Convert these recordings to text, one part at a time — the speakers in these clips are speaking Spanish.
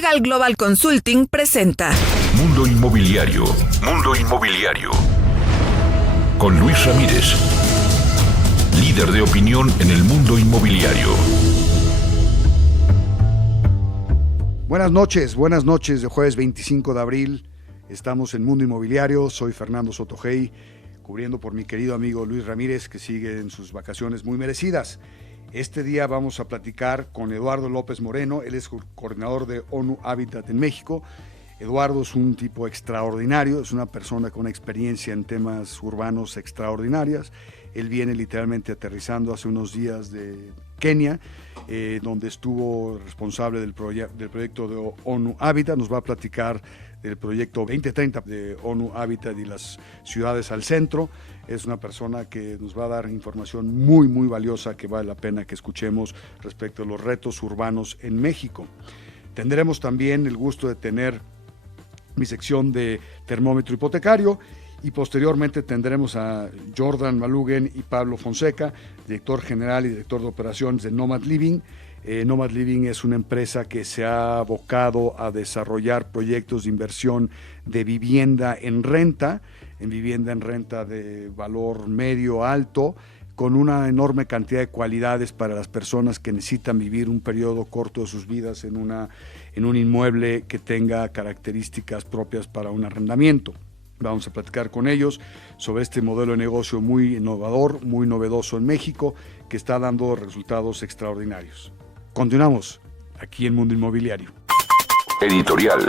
Legal Global Consulting presenta Mundo Inmobiliario. Mundo Inmobiliario. Con Luis Ramírez, líder de opinión en el mundo inmobiliario. Buenas noches de jueves 25 de abril. Estamos en Mundo Inmobiliario. Soy Fernando Sotogey, cubriendo por mi querido amigo Luis Ramírez, que sigue en sus vacaciones muy merecidas. Este día vamos a platicar con Eduardo López Moreno. Él es coordinador de ONU Habitat en México. Eduardo es un tipo extraordinario, es una persona con una experiencia en temas urbanos extraordinarias. Él viene literalmente aterrizando hace unos días de Kenia, donde estuvo responsable del proyecto de ONU Habitat. Nos va a platicar del proyecto 2030 de ONU Habitat y las ciudades al centro. Es una persona que nos va a dar información muy, muy valiosa que vale la pena que escuchemos respecto a los retos urbanos en México. Tendremos también el gusto de tener mi sección de termómetro hipotecario y posteriormente tendremos a Jordan Maluguen y Pablo Fonseca, director general y director de operaciones de Nomad Living. Nomad Living es una empresa que se ha abocado a desarrollar proyectos de inversión de vivienda en renta de valor medio alto, con una enorme cantidad de cualidades para las personas que necesitan vivir un periodo corto de sus vidas en un inmueble que tenga características propias para un arrendamiento. Vamos a platicar con ellos sobre este modelo de negocio muy innovador, muy novedoso en México, que está dando resultados extraordinarios. Continuamos aquí en Mundo Inmobiliario. Editorial.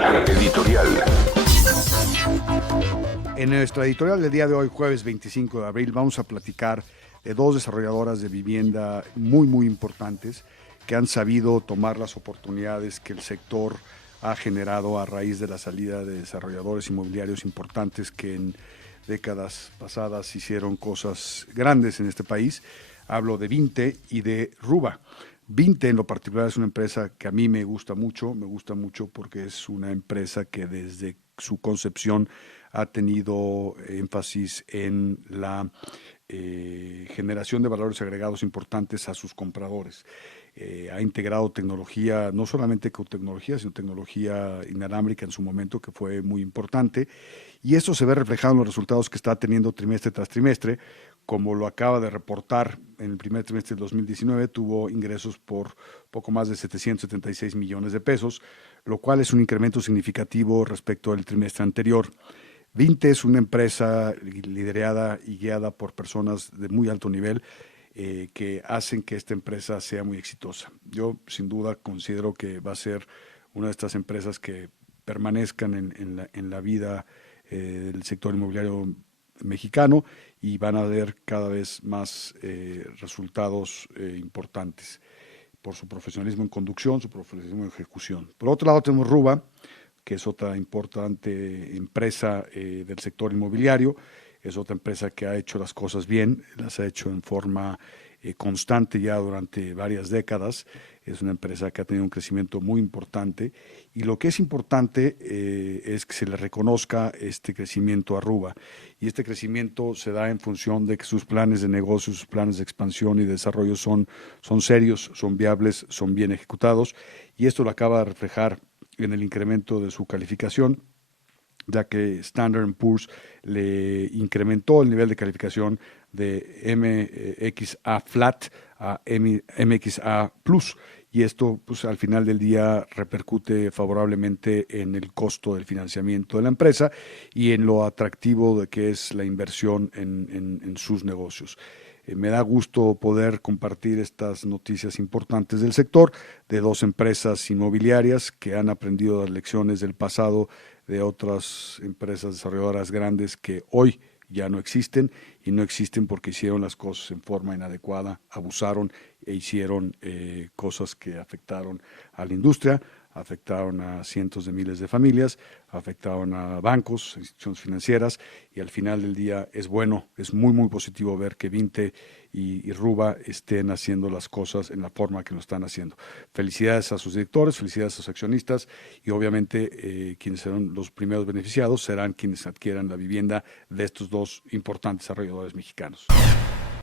En nuestra editorial del día de hoy, jueves 25 de abril, vamos a platicar de dos desarrolladoras de vivienda muy, muy importantes que han sabido tomar las oportunidades que el sector ha generado a raíz de la salida de desarrolladores inmobiliarios importantes que en décadas pasadas hicieron cosas grandes en este país. Hablo de Vinte y de Ruba. Vinte en lo particular es una empresa que a mí me gusta mucho porque es una empresa que desde su concepción ha tenido énfasis en la generación de valores agregados importantes a sus compradores. Ha integrado tecnología, no solamente tecnología, sino tecnología inalámbrica en su momento, que fue muy importante, y esto se ve reflejado en los resultados que está teniendo trimestre tras trimestre. Como lo acaba de reportar en el primer trimestre del 2019, tuvo ingresos por poco más de 776 millones de pesos, lo cual es un incremento significativo respecto al trimestre anterior. Vinte es una empresa liderada y guiada por personas de muy alto nivel que hacen que esta empresa sea muy exitosa. Yo sin duda considero que va a ser una de estas empresas que permanezcan en la vida del sector inmobiliario mexicano y van a ver cada vez más resultados importantes por su profesionalismo en conducción, su profesionalismo en ejecución. Por otro lado tenemos Ruba, que es otra importante empresa del sector inmobiliario. Es otra empresa que ha hecho las cosas bien, las ha hecho en forma constante ya durante varias décadas. Es una empresa que ha tenido un crecimiento muy importante y lo que es importante es que se le reconozca este crecimiento a Ruba, y este crecimiento se da en función de que sus planes de negocio, sus planes de expansión y desarrollo son serios, son viables, son bien ejecutados, y esto lo acaba de reflejar en el incremento de su calificación, ya que Standard & Poor's le incrementó el nivel de calificación de MXA Flat a MXA Plus, y esto pues al final del día repercute favorablemente en el costo del financiamiento de la empresa y en lo atractivo de que es la inversión en sus negocios. Me da gusto poder compartir estas noticias importantes del sector, de dos empresas inmobiliarias que han aprendido las lecciones del pasado de otras empresas desarrolladoras grandes que hoy ya no existen, y no existen porque hicieron las cosas en forma inadecuada, abusaron e hicieron cosas que afectaron a la industria, afectaron a cientos de miles de familias, afectaron a bancos, instituciones financieras, y al final del día es bueno, es muy muy positivo ver que Vinte y Ruba estén haciendo las cosas en la forma que lo están haciendo. Felicidades a sus directores, felicidades a sus accionistas, y obviamente quienes serán los primeros beneficiados serán quienes adquieran la vivienda de estos dos importantes desarrolladores mexicanos.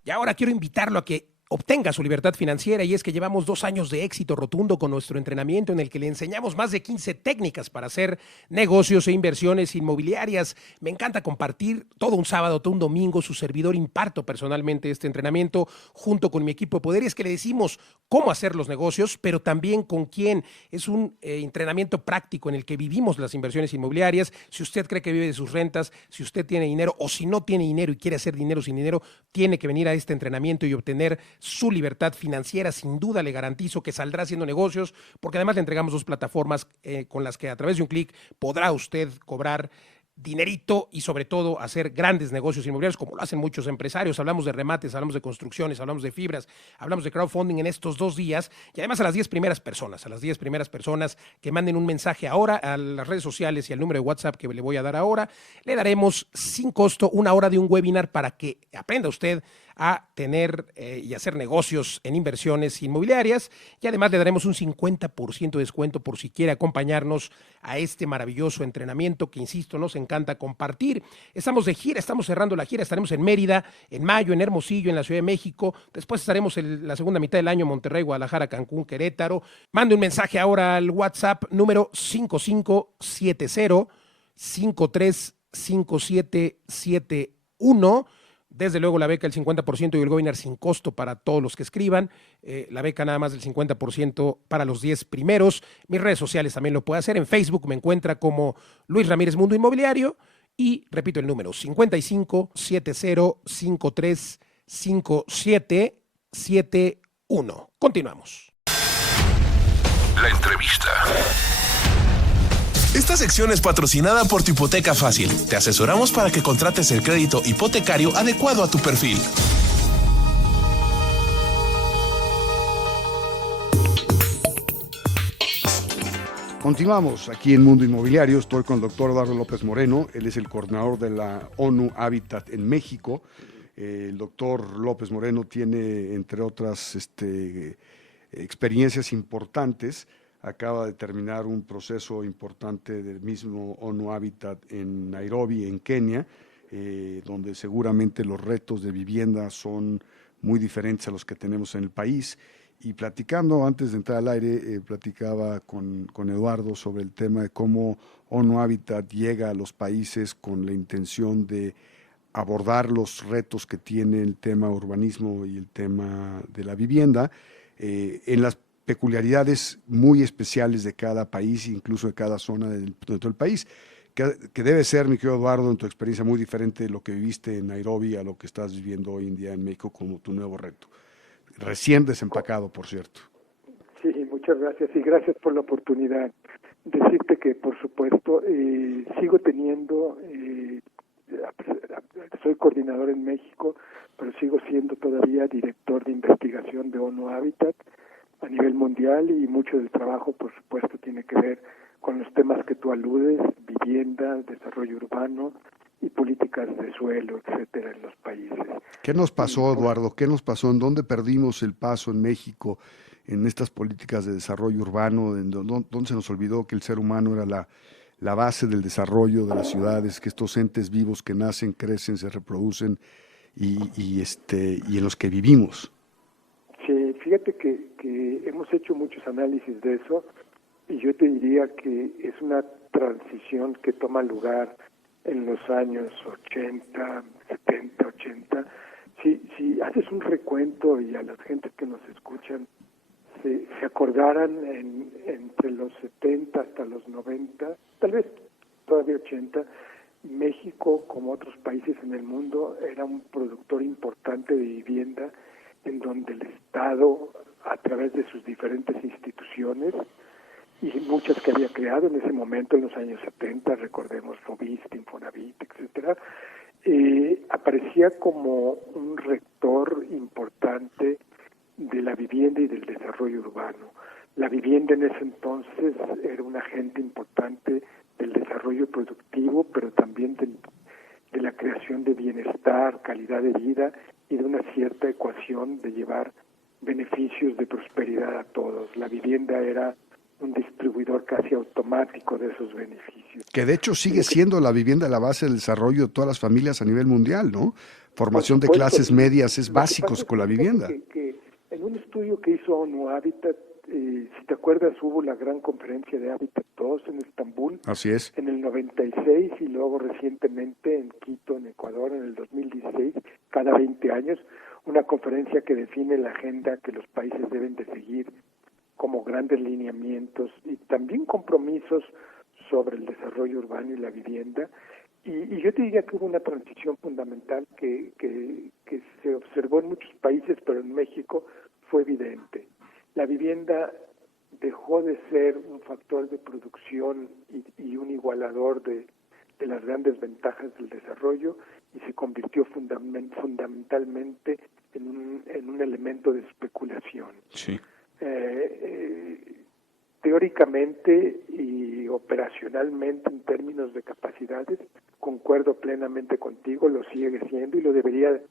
Y ahora quiero invitarlo a que obtenga su libertad financiera, y es que llevamos 2 años de éxito rotundo con nuestro entrenamiento en el que le enseñamos más de 15 técnicas para hacer negocios e inversiones inmobiliarias. Me encanta compartir todo un sábado, todo un domingo. Su servidor imparto personalmente este entrenamiento junto con mi equipo de poder, y es que le decimos cómo hacer los negocios, pero también con quién. Es un entrenamiento práctico en el que vivimos las inversiones inmobiliarias. Si usted cree que vive de sus rentas, si usted tiene dinero o si no tiene dinero y quiere hacer dinero sin dinero, tiene que venir a este entrenamiento y obtener su libertad financiera. Sin duda le garantizo que saldrá haciendo negocios, porque además le entregamos 2 plataformas con las que a través de un clic podrá usted cobrar dinerito y sobre todo hacer grandes negocios inmobiliarios como lo hacen muchos empresarios. Hablamos de remates, hablamos de construcciones, hablamos de fibras, hablamos de crowdfunding en estos 2 días, y además a las 10 primeras personas que manden un mensaje ahora a las redes sociales y al número de WhatsApp que le voy a dar ahora, le daremos sin costo 1 hora de un webinar para que aprenda usted a tener y hacer negocios en inversiones inmobiliarias, y además le daremos un 50% de descuento por si quiere acompañarnos a este maravilloso entrenamiento que, insisto, nos encanta compartir. Estamos de gira, estamos cerrando la gira, estaremos en Mérida en mayo, en Hermosillo, en la Ciudad de México, después estaremos en la segunda mitad del año en Monterrey, Guadalajara, Cancún, Querétaro. Mande un mensaje ahora al WhatsApp número 5570-535771. Desde luego la beca el 50% y el webinar sin costo para todos los que escriban. La beca nada más del 50% para los 10 primeros. Mis redes sociales también lo puede hacer. En Facebook me encuentra como Luis Ramírez Mundo Inmobiliario. Y repito el número, 5570-535771. Continuamos. La entrevista. Esta sección es patrocinada por Tu Hipoteca Fácil. Te asesoramos para que contrates el crédito hipotecario adecuado a tu perfil. Continuamos aquí en Mundo Inmobiliario. Estoy con el doctor Eduardo López Moreno. Él es el coordinador de la ONU Habitat en México. El doctor López Moreno tiene, entre otras experiencias importantes, acaba de terminar un proceso importante del mismo ONU Habitat en Nairobi, en Kenia, donde seguramente los retos de vivienda son muy diferentes a los que tenemos en el país. Y platicando, antes de entrar al aire, platicaba con Eduardo sobre el tema de cómo ONU Habitat llega a los países con la intención de abordar los retos que tiene el tema urbanismo y el tema de la vivienda, en las peculiaridades muy especiales de cada país, incluso de cada zona de todo el país, que debe ser, mi querido Eduardo, en tu experiencia muy diferente de lo que viviste en Nairobi a lo que estás viviendo hoy en día en México como tu nuevo reto. Recién desempacado, por cierto. Sí, muchas gracias y gracias por la oportunidad. Decirte que, por supuesto, sigo teniendo, soy coordinador en México, pero sigo siendo todavía director de investigación de ONU Habitat a nivel mundial, y mucho del trabajo, por supuesto, tiene que ver con los temas que tú aludes: vivienda, desarrollo urbano y políticas de suelo, etcétera, en los países. ¿Qué nos pasó, Eduardo? ¿Qué nos pasó? ¿En dónde perdimos el paso en México en estas políticas de desarrollo urbano? ¿Dónde se nos olvidó que el ser humano era la base del desarrollo de las ciudades, que estos entes vivos que nacen, crecen, se reproducen y en los que vivimos? Sí, fíjate que hemos hecho muchos análisis de eso, y yo te diría que es una transición que toma lugar en los años 80, 70, 80. Si haces un recuento y a las gentes que nos escuchan se acordaran entre los 70 hasta los 90, tal vez todavía 80, México, como otros países en el mundo, era un productor importante de vivienda, en donde el Estado, a través de sus diferentes instituciones, y muchas que había creado en ese momento, en los años 70, recordemos Fobiste, Infonavit, etcétera, aparecía como un rector importante de la vivienda y del desarrollo urbano. La vivienda en ese entonces era un agente importante del desarrollo productivo, pero también de la creación de bienestar, calidad de vida y de una cierta ecuación de llevar beneficios de prosperidad a todos. La vivienda era un distribuidor casi automático de esos beneficios. Que de hecho sigue siendo la vivienda la base del desarrollo de todas las familias a nivel mundial, ¿no? Formación de clases medias es básico con la vivienda. Que estudio que hizo ONU Habitat, si te acuerdas, hubo la gran conferencia de Habitat 2 en Estambul. Así es. En el 96 y luego recientemente en Quito, en Ecuador, en el 2016, cada 20 años, una conferencia que define la agenda que los países deben de seguir como grandes lineamientos y también compromisos sobre el desarrollo urbano y la vivienda. Y yo te diría que hubo una transición fundamental que se observó en muchos países, pero en México fue evidente. La vivienda dejó de ser un factor de producción y un igualador de las grandes ventajas del desarrollo y se convirtió fundamentalmente en un elemento de especulación. Sí. Teóricamente y operacionalmente, en términos de capacidades, concuerdo plenamente contigo, lo sigue siendo y lo debería de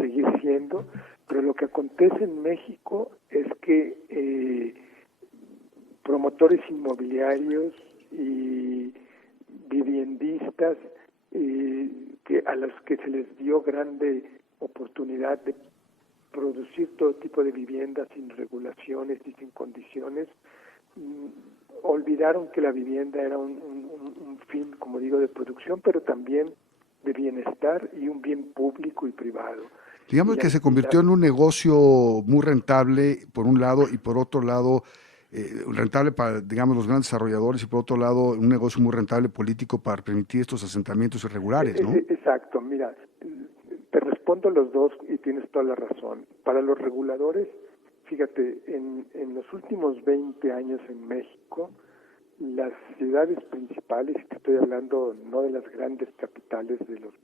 seguir siendo, pero lo que acontece en México es que promotores inmobiliarios y viviendistas a los que se les dio grande oportunidad de producir todo tipo de viviendas sin regulaciones y sin condiciones, olvidaron que la vivienda era un fin, como digo, de producción, pero también de bienestar y un bien público y privado. Digamos que se convirtió en un negocio muy rentable, por un lado, y por otro lado, rentable para, digamos, los grandes desarrolladores, y por otro lado, un negocio muy rentable político para permitir estos asentamientos irregulares, ¿no? Exacto, mira, te respondo los dos y tienes toda la razón. Para los reguladores, fíjate, en los últimos 20 años en México, las ciudades principales, y te estoy hablando no de las grandes capitales de los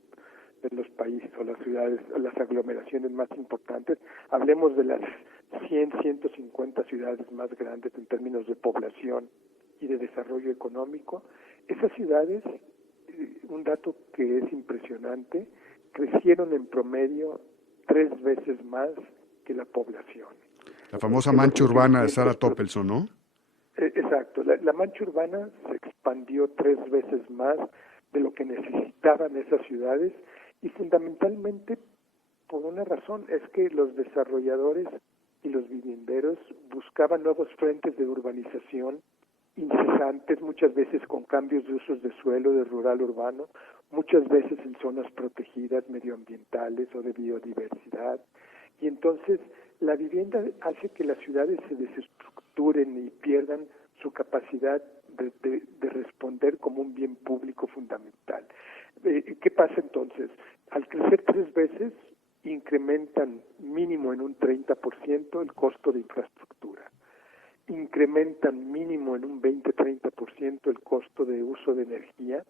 países o las ciudades, o las aglomeraciones más importantes, hablemos de las 150 ciudades más grandes en términos de población y de desarrollo económico. Esas ciudades, un dato que es impresionante, crecieron en promedio 3 veces más que la población. La famosa mancha urbana de Sarah Toppelson, ¿no? Exacto. La mancha urbana se expandió 3 veces más de lo que necesitaban esas ciudades y fundamentalmente por una razón, es que los desarrolladores y los vivienderos buscaban nuevos frentes de urbanización incesantes, muchas veces con cambios de usos de suelo, de rural urbano, muchas veces en zonas protegidas medioambientales o de biodiversidad. Y entonces la vivienda hace que las ciudades se desestructuren y pierdan su capacidad de responder como un bien público fundamental. ¿Qué pasa entonces? Al crecer 3 veces, incrementan mínimo en un 30% el costo de infraestructura. Incrementan mínimo en un 20-30% el costo de uso de energía,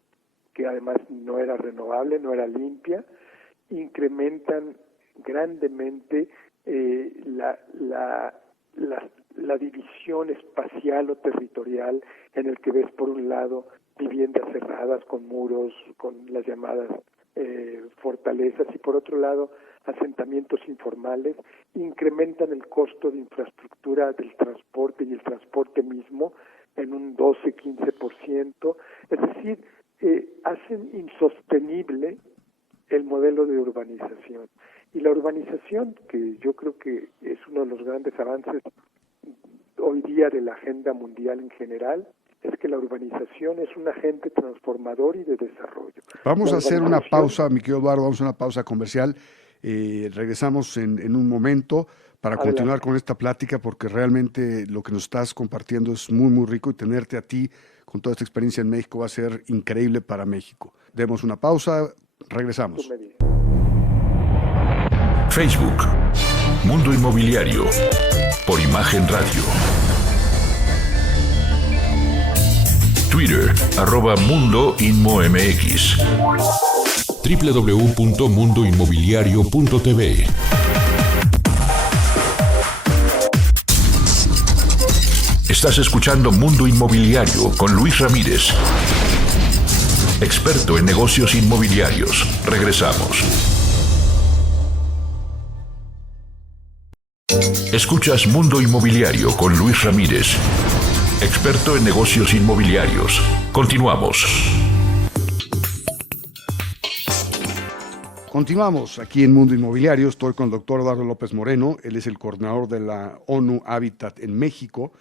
que además no era renovable, no era limpia. Incrementan grandemente la división espacial o territorial, en el que ves por un lado viviendas cerradas con muros, con las llamadas fortalezas, y por otro lado asentamientos informales. Incrementan el costo de infraestructura del transporte y el transporte mismo en un 12-15%, es decir, hacen insostenible el modelo de urbanización. Y la urbanización, que yo creo que es uno de los grandes avances hoy día de la agenda mundial en general, es que la urbanización es un agente transformador y de desarrollo. Vamos a hacer una pausa, mi querido Eduardo, vamos a una pausa comercial. Regresamos en un momento para continuar con esta plática, porque realmente lo que nos estás compartiendo es muy, muy rico, y tenerte a ti con toda esta experiencia en México va a ser increíble para México. Demos una pausa, regresamos. Facebook, Mundo Inmobiliario, por Imagen Radio. Twitter, @MundoInmoMX. www.mundoinmobiliario.tv. Estás escuchando Mundo Inmobiliario con Luis Ramírez, experto en negocios inmobiliarios. Regresamos. Escuchas Mundo Inmobiliario con Luis Ramírez, experto en negocios inmobiliarios. Continuamos. Continuamos aquí en Mundo Inmobiliario. Estoy con el doctor Eduardo López Moreno. Él es el coordinador de la ONU Habitat en México.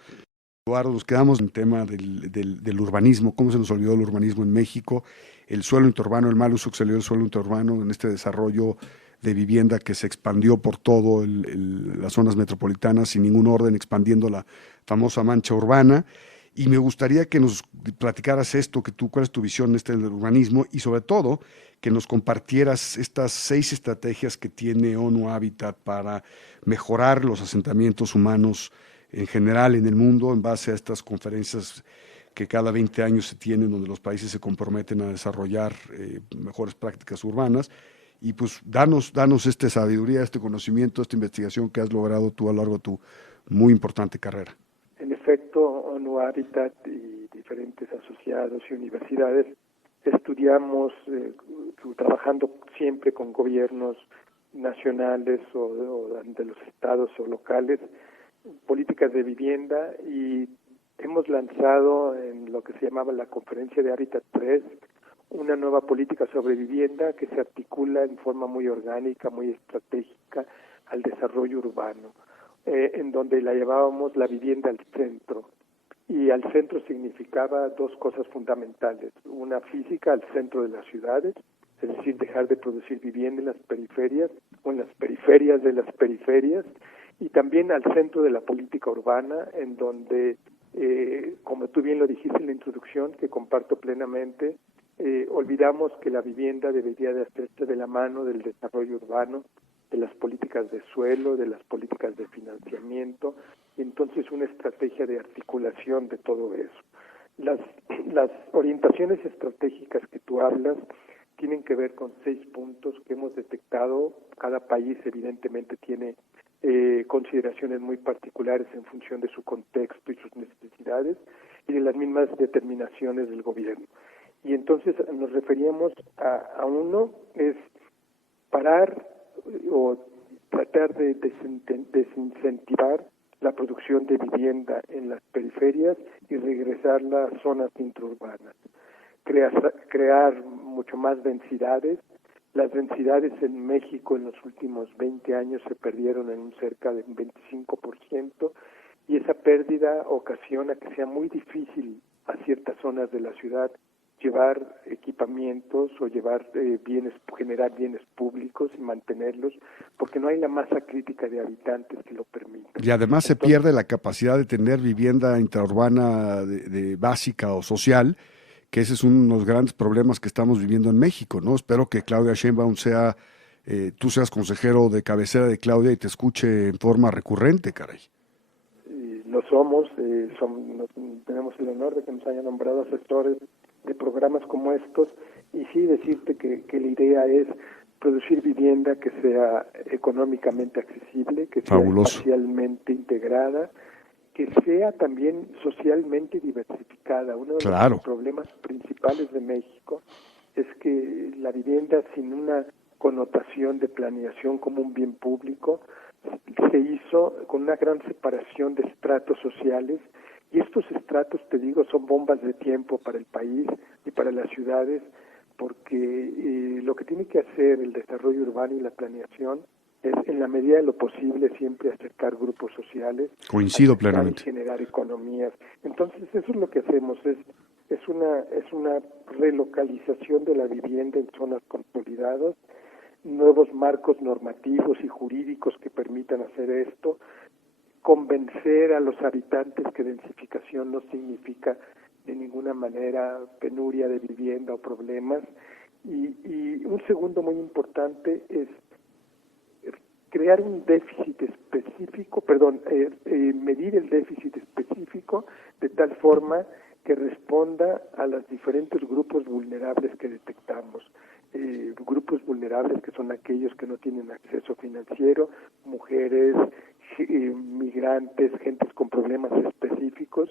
Eduardo, nos quedamos en el tema del urbanismo. ¿Cómo se nos olvidó el urbanismo en México? El suelo interurbano, el mal uso que se le dio al suelo interurbano en este desarrollo de vivienda que se expandió por todo las zonas metropolitanas sin ningún orden, expandiendo la famosa mancha urbana. Y me gustaría que nos platicaras esto, cuál es tu visión del urbanismo y sobre todo que nos compartieras estas 6 estrategias que tiene ONU Habitat para mejorar los asentamientos humanos en general en el mundo en base a estas conferencias que cada 20 años se tienen donde los países se comprometen a desarrollar mejores prácticas urbanas. Y pues danos esta sabiduría, este conocimiento, esta investigación que has logrado tú a lo largo de tu muy importante carrera. En efecto, ONU Habitat y diferentes asociados y universidades estudiamos, trabajando siempre con gobiernos nacionales o de los estados o locales, políticas de vivienda, y hemos lanzado en lo que se llamaba la Conferencia de Hábitat 3 una nueva política sobre vivienda que se articula en forma muy orgánica, muy estratégica al desarrollo urbano, en donde la llevábamos la vivienda al centro. Y al centro significaba 2 cosas fundamentales: una física al centro de las ciudades, es decir, dejar de producir vivienda en las periferias o en las periferias de las periferias, y también al centro de la política urbana, en donde, como tú bien lo dijiste en la introducción, que comparto plenamente, olvidamos que la vivienda debería de hacerse de la mano del desarrollo urbano, de las políticas de suelo, de las políticas de financiamiento, y entonces una estrategia de articulación de todo eso. Las orientaciones estratégicas que tú hablas tienen que ver con 6 puntos que hemos detectado. Cada país evidentemente tiene consideraciones muy particulares en función de su contexto y sus necesidades y de las mismas determinaciones del gobierno. Y entonces nos referíamos a uno, es parar o tratar de desincentivar la producción de vivienda en las periferias y regresarla a zonas intraurbanas. Crear mucho más densidades. Las densidades en México en los últimos 20 años se perdieron en cerca de un 25%, y esa pérdida ocasiona que sea muy difícil a ciertas zonas de la ciudad llevar equipamientos o generar bienes públicos y mantenerlos, porque no hay la masa crítica de habitantes que lo permita. Y además se pierde la capacidad de tener vivienda intraurbana de básica o social, que ese es uno de los grandes problemas que estamos viviendo en México, ¿no? Espero que Claudia Sheinbaum tú seas consejero de cabecera de Claudia y te escuche en forma recurrente, caray. Lo somos, tenemos el honor de que nos hayan nombrado asesores de programas como estos, y sí decirte que la idea es producir vivienda que sea económicamente accesible, que sea espacialmente integrada, que sea también socialmente diversificada. Uno de los problemas principales de México es que la vivienda sin una connotación de planeación como un bien público se hizo con una gran separación de estratos sociales, y estos estratos, te digo, son bombas de tiempo para el país y para las ciudades, porque lo que tiene que hacer el desarrollo urbano y la planeación es, en la medida de lo posible, siempre acercar grupos sociales. Coincido plenamente. Y generar economías. Entonces, eso es lo que hacemos, es una relocalización de la vivienda en zonas consolidadas, nuevos marcos normativos y jurídicos que permitan hacer esto, convencer a los habitantes que densificación no significa de ninguna manera penuria de vivienda o problemas, y un segundo muy importante es crear un déficit específico, medir el déficit específico de tal forma que responda a los diferentes grupos vulnerables que detectamos. Grupos vulnerables que son aquellos que no tienen acceso financiero, mujeres, migrantes, gentes con problemas específicos,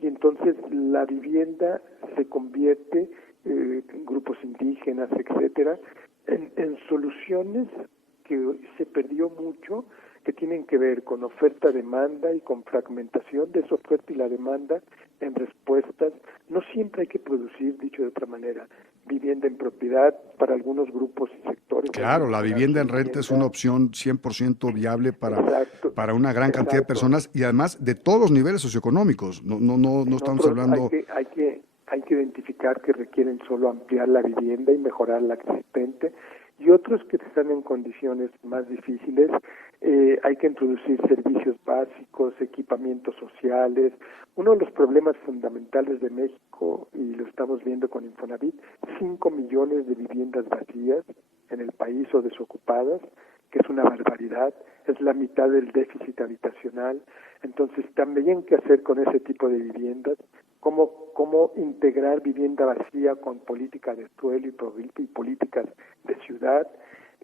y entonces la vivienda se convierte, grupos indígenas, etcétera, en soluciones que se perdió mucho que tienen que ver con oferta-demanda y con fragmentación de esa oferta y la demanda en respuestas. No siempre hay que producir, dicho de otra manera, vivienda en propiedad para algunos grupos y sectores. Claro, la vivienda en renta es una opción 100% viable para una gran cantidad de personas y además de todos los niveles socioeconómicos. No estamos hablando... Hay que identificar que requieren solo ampliar la vivienda y mejorar la existente, y otros que están en condiciones más difíciles. Hay que introducir servicios básicos, equipamientos sociales. Uno de los problemas fundamentales de México, y lo estamos viendo con Infonavit, 5 millones de viviendas vacías en el país o desocupadas, que es una barbaridad, es la mitad del déficit habitacional. Entonces, también qué hacer con ese tipo de viviendas, cómo integrar vivienda vacía con política de suelo y políticas de ciudad.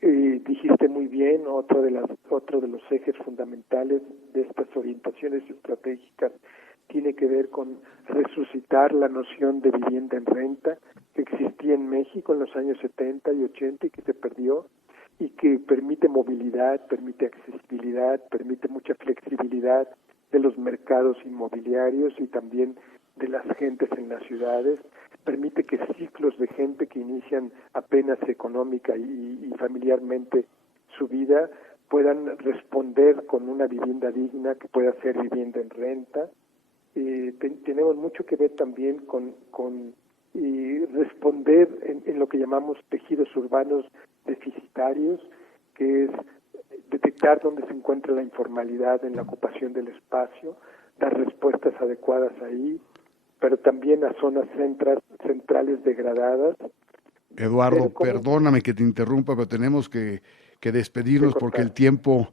Dijiste muy bien, otro de los ejes fundamentales de estas orientaciones estratégicas tiene que ver con resucitar la noción de vivienda en renta que existía en México en los años 70 y 80 y que se perdió, y que permite movilidad, permite accesibilidad, permite mucha flexibilidad de los mercados inmobiliarios y también de las gentes en las ciudades, permite que ciclos de gente que inician apenas económica y familiarmente su vida puedan responder con una vivienda digna que pueda ser vivienda en renta. Tenemos mucho que ver también con responder en lo que llamamos tejidos urbanos deficitarios, que es detectar dónde se encuentra la informalidad en la ocupación del espacio, dar respuestas adecuadas ahí, pero también a zonas centrales degradadas. Eduardo, perdóname que te interrumpa, pero tenemos que despedirnos porque el tiempo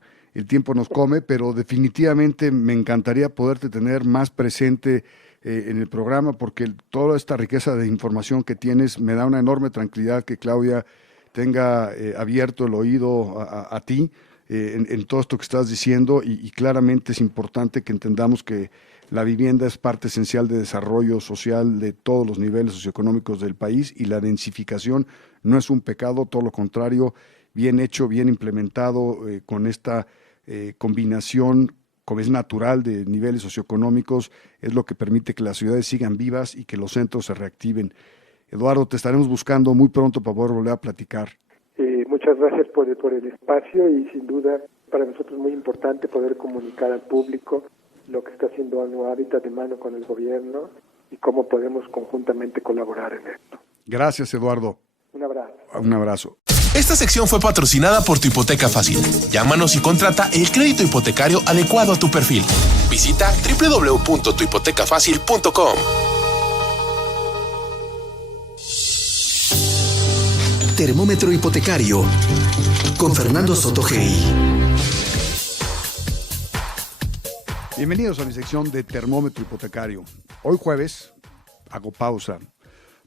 nos come, pero definitivamente me encantaría poderte tener más presente en el programa, porque toda esta riqueza de información que tienes me da una enorme tranquilidad que Claudia tenga abierto el oído a ti en todo esto que estás diciendo, y claramente es importante que entendamos que la vivienda es parte esencial de desarrollo social de todos los niveles socioeconómicos del país, y la densificación no es un pecado, todo lo contrario, bien hecho, bien implementado, con esta combinación, como es natural, de niveles socioeconómicos, es lo que permite que las ciudades sigan vivas y que los centros se reactiven. Eduardo, te estaremos buscando muy pronto para poder volver a platicar. Muchas gracias por el espacio, y sin duda para nosotros es muy importante poder comunicar al público lo que está haciendo Nuevo Hábitat de mano con el gobierno y cómo podemos conjuntamente colaborar en esto. Gracias, Eduardo. Un abrazo. Un abrazo. Esta sección fue patrocinada por Tu Hipoteca Fácil. Llámanos y contrata el crédito hipotecario adecuado a tu perfil. Visita www.tuhipotecafacil.com. Termómetro hipotecario con Fernando Sotogey. Bienvenidos a mi sección de Termómetro hipotecario. Hoy jueves hago pausa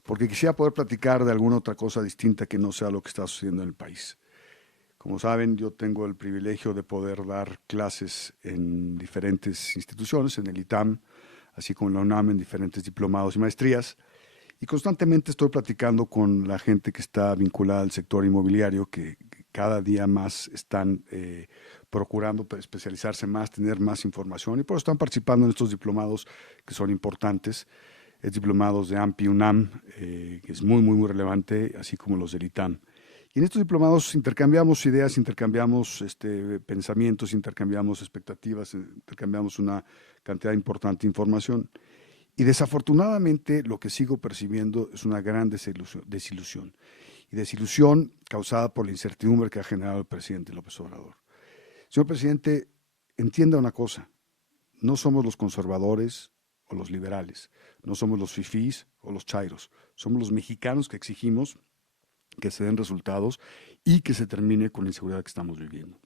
porque quisiera poder platicar de alguna otra cosa distinta que no sea lo que está sucediendo en el país. Como saben, yo tengo el privilegio de poder dar clases en diferentes instituciones, en el ITAM, así como en la UNAM, en diferentes diplomados y maestrías. Y constantemente estoy platicando con la gente que está vinculada al sector inmobiliario, que cada día más están procurando especializarse más, tener más información, y por eso están participando en estos diplomados que son importantes. Es diplomados de AMPI UNAM, que es muy, muy, muy relevante, así como los del ITAM. Y en estos diplomados intercambiamos ideas, intercambiamos pensamientos, intercambiamos expectativas, intercambiamos una cantidad importante de información. Y desafortunadamente lo que sigo percibiendo es una gran desilusión. Y desilusión causada por la incertidumbre que ha generado el presidente López Obrador. Señor presidente, entienda una cosa: no somos los conservadores o los liberales, no somos los fifís o los chairos, somos los mexicanos que exigimos que se den resultados y que se termine con la inseguridad que estamos viviendo.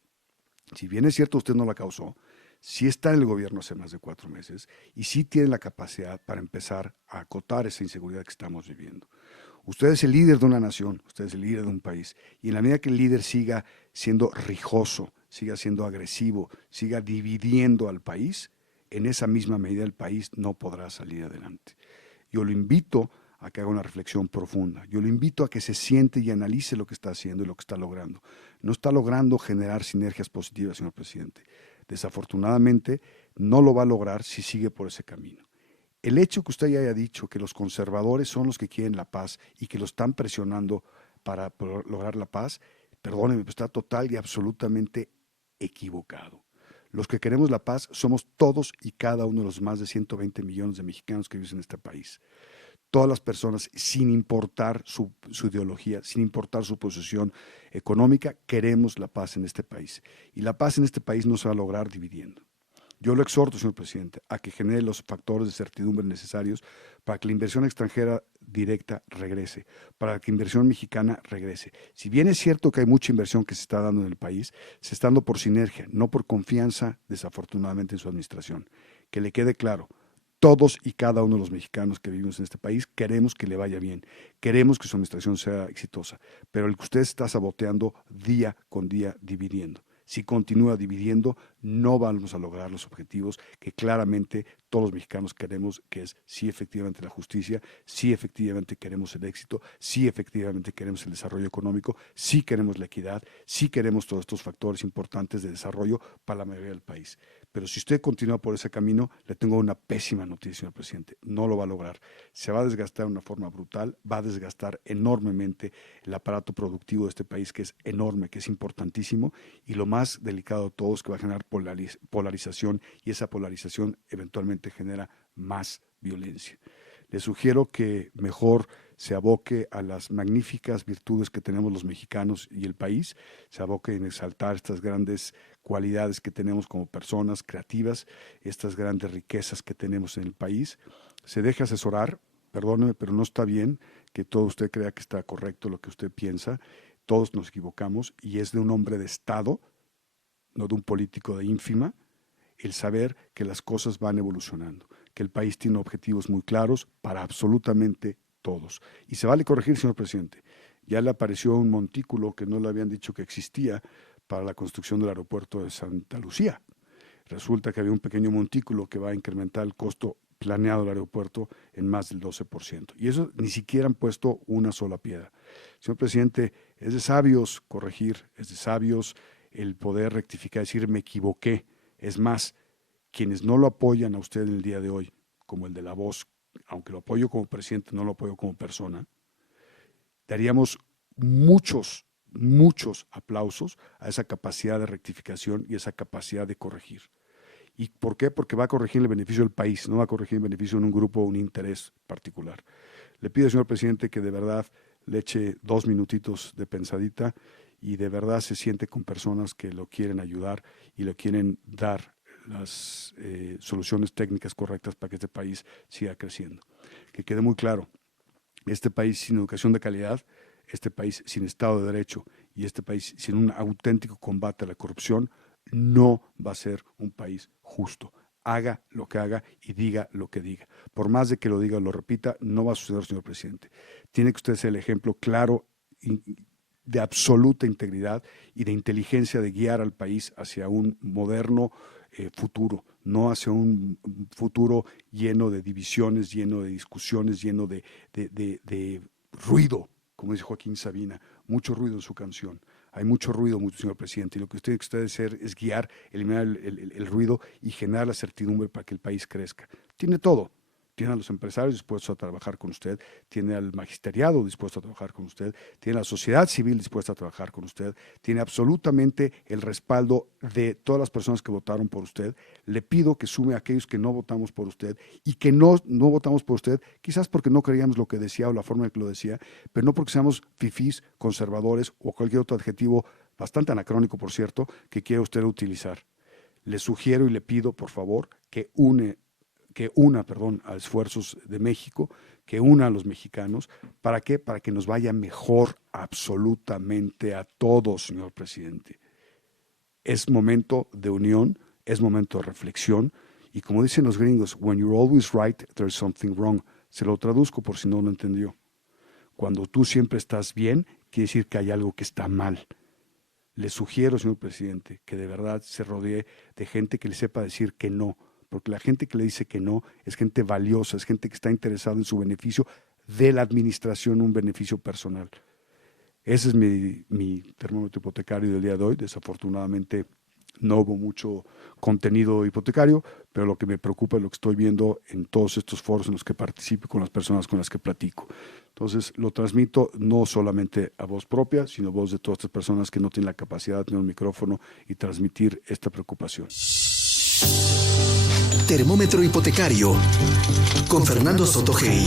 Si bien es cierto, usted no la causó, sí está en el gobierno hace más de 4 meses y sí tiene la capacidad para empezar a acotar esa inseguridad que estamos viviendo. Usted es el líder de una nación, usted es el líder de un país, y en la medida que el líder siga siendo rijoso, siga siendo agresivo, siga dividiendo al país, en esa misma medida el país no podrá salir adelante. Yo lo invito a que haga una reflexión profunda. Yo lo invito a que se siente y analice lo que está haciendo y lo que está logrando. No está logrando generar sinergias positivas, señor presidente. Desafortunadamente, no lo va a lograr si sigue por ese camino. El hecho que usted ya haya dicho que los conservadores son los que quieren la paz y que lo están presionando para lograr la paz, perdóneme, está total y absolutamente equivocado. Los que queremos la paz somos todos y cada uno de los más de 120 millones de mexicanos que viven en este país. Todas las personas, sin importar su ideología, sin importar su posición económica, queremos la paz en este país. Y la paz en este país no se va a lograr dividiendo. Yo lo exhorto, señor presidente, a que genere los factores de certidumbre necesarios para que la inversión extranjera directa regrese, para que la inversión mexicana regrese. Si bien es cierto que hay mucha inversión que se está dando en el país, se está dando por sinergia, no por confianza, desafortunadamente, en su administración. Que le quede claro, todos y cada uno de los mexicanos que vivimos en este país queremos que le vaya bien, queremos que su administración sea exitosa, pero el que usted está saboteando día con día, dividiendo. Si continúa dividiendo, no vamos a lograr los objetivos que claramente todos los mexicanos queremos, que es sí efectivamente la justicia, sí efectivamente queremos el éxito, sí efectivamente queremos el desarrollo económico, sí queremos la equidad, sí queremos todos estos factores importantes de desarrollo para la mayoría del país. Pero si usted continúa por ese camino, le tengo una pésima noticia, señor presidente. No lo va a lograr. Se va a desgastar de una forma brutal, va a desgastar enormemente el aparato productivo de este país, que es enorme, que es importantísimo, y lo más delicado de todo es que va a generar polarización, y esa polarización eventualmente genera más violencia. Le sugiero que mejor se aboque a las magníficas virtudes que tenemos los mexicanos y el país, se aboque en exaltar estas grandes cualidades que tenemos como personas creativas, estas grandes riquezas que tenemos en el país. Se deje asesorar, perdóneme, pero no está bien que todo usted crea que está correcto lo que usted piensa. Todos nos equivocamos y es de un hombre de Estado, no de un político de ínfima, el saber que las cosas van evolucionando, que el país tiene objetivos muy claros para absolutamente todos. Y se vale corregir, señor presidente. Ya le apareció un montículo que no le habían dicho que existía para la construcción del aeropuerto de Santa Lucía. Resulta que había un pequeño montículo que va a incrementar el costo planeado del aeropuerto en más del 12%. Y eso ni siquiera han puesto una sola piedra. Señor presidente, es de sabios corregir, es de sabios el poder rectificar, decir me equivoqué. Es más, quienes no lo apoyan a usted en el día de hoy, como el de La Voz, aunque lo apoyo como presidente, no lo apoyo como persona, daríamos muchos aplausos a esa capacidad de rectificación y esa capacidad de corregir. ¿Y por qué? Porque va a corregir en el beneficio del país, no va a corregir en beneficio de un grupo o un interés particular. Le pido, señor presidente, que de verdad le eche 2 minutitos de pensadita y de verdad se siente con personas que lo quieren ayudar y lo quieren dar las soluciones técnicas correctas para que este país siga creciendo. Que quede muy claro, este país sin educación de calidad, este país sin Estado de Derecho y este país sin un auténtico combate a la corrupción no va a ser un país justo. Haga lo que haga y diga lo que diga. Por más de que lo diga o lo repita, no va a suceder, señor presidente. Tiene que usted ser el ejemplo claro de absoluta integridad y de inteligencia de guiar al país hacia un moderno futuro, no hacia un futuro lleno de divisiones, lleno de discusiones, lleno de ruido, como dice Joaquín Sabina, mucho ruido en su canción. Hay mucho ruido, señor presidente, y lo que usted tiene que hacer es guiar, eliminar el ruido y generar la certidumbre para que el país crezca. Tiene todo. Tiene a los empresarios dispuestos a trabajar con usted, tiene al magisteriado dispuesto a trabajar con usted, tiene a la sociedad civil dispuesta a trabajar con usted, tiene absolutamente el respaldo de todas las personas que votaron por usted. Le pido que sume a aquellos que no votamos por usted y que no votamos por usted, quizás porque no creíamos lo que decía o la forma en que lo decía, pero no porque seamos fifís, conservadores o cualquier otro adjetivo bastante anacrónico, por cierto, que quiera usted utilizar. Le sugiero y le pido, por favor, que una a esfuerzos de México, que una a los mexicanos. ¿Para qué? Para que nos vaya mejor absolutamente a todos, señor presidente. Es momento de unión, es momento de reflexión, y como dicen los gringos, when you're always right, there's something wrong. Se lo traduzco por si no lo entendió. Cuando tú siempre estás bien, quiere decir que hay algo que está mal. Le sugiero, señor presidente, que de verdad se rodee de gente que le sepa decir que no, porque la gente que le dice que no es gente valiosa, es gente que está interesada en su beneficio de la administración un beneficio personal. Ese es mi termómetro hipotecario del día de hoy. Desafortunadamente no hubo mucho contenido hipotecario, pero lo que me preocupa es lo que estoy viendo en todos estos foros en los que participo con las personas con las que platico. Entonces lo transmito no solamente a voz propia, sino a voz de todas estas personas que no tienen la capacidad de tener un micrófono y transmitir esta preocupación. Termómetro hipotecario con Fernando Sotogey.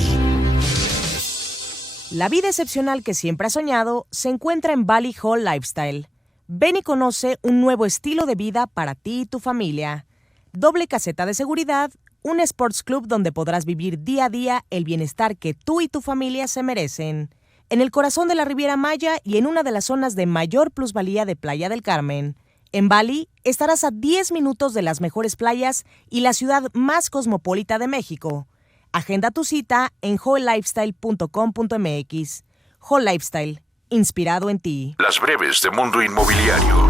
La vida excepcional que siempre has soñado se encuentra en Bali Hall Lifestyle. Ven y conoce un nuevo estilo de vida para ti y tu familia. Doble caseta de seguridad, un sports club donde podrás vivir día a día el bienestar que tú y tu familia se merecen. En el corazón de la Riviera Maya y en una de las zonas de mayor plusvalía de Playa del Carmen. En Bali estarás a 10 minutos de las mejores playas y la ciudad más cosmopolita de México. Agenda tu cita en holllifestyle.com.mx. Hall Lifestyle, inspirado en ti. Las breves de Mundo Inmobiliario.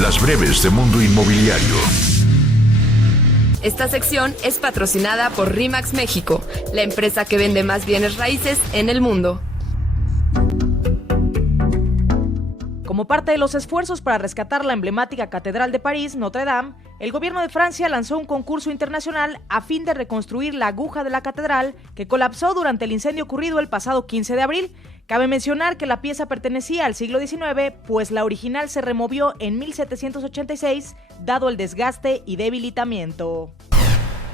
Las breves de Mundo Inmobiliario. Esta sección es patrocinada por RE/MAX México, la empresa que vende más bienes raíces en el mundo. Como parte de los esfuerzos para rescatar la emblemática Catedral de París, Notre Dame, el gobierno de Francia lanzó un concurso internacional a fin de reconstruir la aguja de la catedral que colapsó durante el incendio ocurrido el pasado 15 de abril. Cabe mencionar que la pieza pertenecía al siglo XIX, pues la original se removió en 1786, dado el desgaste y debilitamiento.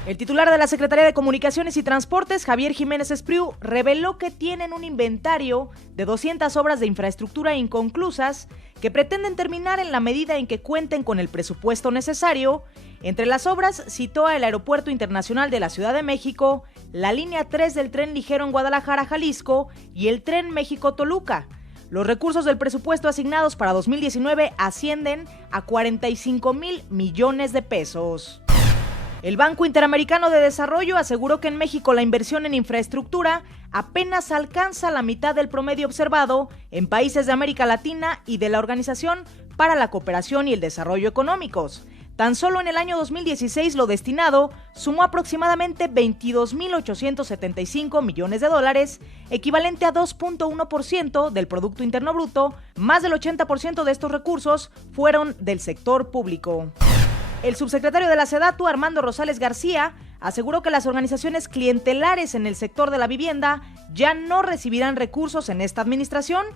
El titular de la Secretaría de Comunicaciones y Transportes, Javier Jiménez Espriu, reveló que tienen un inventario de 200 obras de infraestructura inconclusas que pretenden terminar en la medida en que cuenten con el presupuesto necesario. Entre las obras citó el Aeropuerto Internacional de la Ciudad de México, la línea 3 del tren ligero en Guadalajara, Jalisco y el tren México-Toluca. Los recursos del presupuesto asignados para 2019 ascienden a 45,000 millones de pesos. El Banco Interamericano de Desarrollo aseguró que en México la inversión en infraestructura apenas alcanza la mitad del promedio observado en países de América Latina y de la Organización para la Cooperación y el Desarrollo Económicos. Tan solo en el año 2016 lo destinado sumó aproximadamente 22.875 millones de dólares, equivalente a 2.1% del Producto Interno Bruto. Más del 80% de estos recursos fueron del sector público. El subsecretario de la SEDATU, Armando Rosales García, aseguró que las organizaciones clientelares en el sector de la vivienda ya no recibirán recursos en esta administración.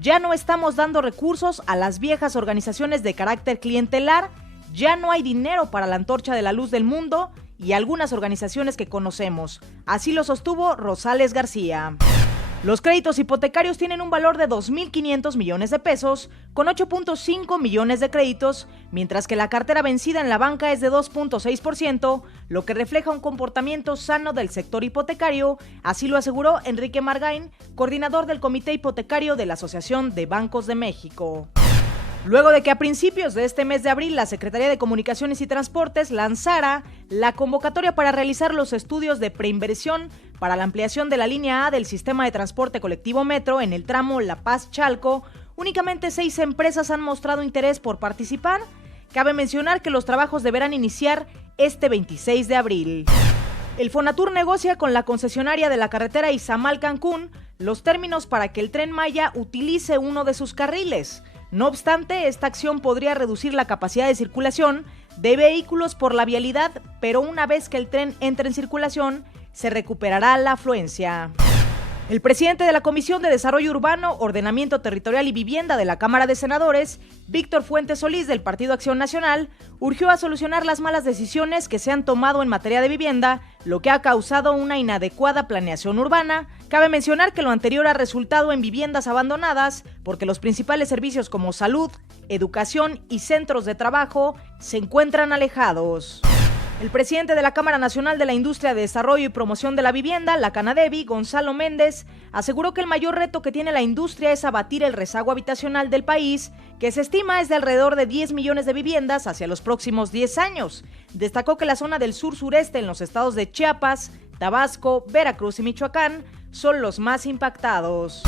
Ya no estamos dando recursos a las viejas organizaciones de carácter clientelar, ya no hay dinero para la Antorcha de la Luz del Mundo y algunas organizaciones que conocemos. Así lo sostuvo Rosales García. Los créditos hipotecarios tienen un valor de 2.500 millones de pesos, con 8.5 millones de créditos, mientras que la cartera vencida en la banca es de 2.6%, lo que refleja un comportamiento sano del sector hipotecario, así lo aseguró Enrique Margain, coordinador del Comité Hipotecario de la Asociación de Bancos de México. Luego de que a principios de este mes de abril la Secretaría de Comunicaciones y Transportes lanzara la convocatoria para realizar los estudios de preinversión para la ampliación de la línea A del sistema de transporte colectivo Metro en el tramo La Paz-Chalco, únicamente 6 empresas han mostrado interés por participar. Cabe mencionar que los trabajos deberán iniciar este 26 de abril. El Fonatur negocia con la concesionaria de la carretera Izamal-Cancún los términos para que el Tren Maya utilice uno de sus carriles. No obstante, esta acción podría reducir la capacidad de circulación de vehículos por la vialidad, pero una vez que el tren entre en circulación, se recuperará la afluencia. El presidente de la Comisión de Desarrollo Urbano, Ordenamiento Territorial y Vivienda de la Cámara de Senadores, Víctor Fuentes Solís, del Partido Acción Nacional, urgió a solucionar las malas decisiones que se han tomado en materia de vivienda, lo que ha causado una inadecuada planeación urbana. Cabe mencionar que lo anterior ha resultado en viviendas abandonadas, porque los principales servicios como salud, educación y centros de trabajo se encuentran alejados. El presidente de la Cámara Nacional de la Industria de Desarrollo y Promoción de la Vivienda, la Canadevi, Gonzalo Méndez, aseguró que el mayor reto que tiene la industria es abatir el rezago habitacional del país, que se estima es de alrededor de 10 millones de viviendas hacia los próximos 10 años. Destacó que la zona del sur-sureste en los estados de Chiapas, Tabasco, Veracruz y Michoacán son los más impactados.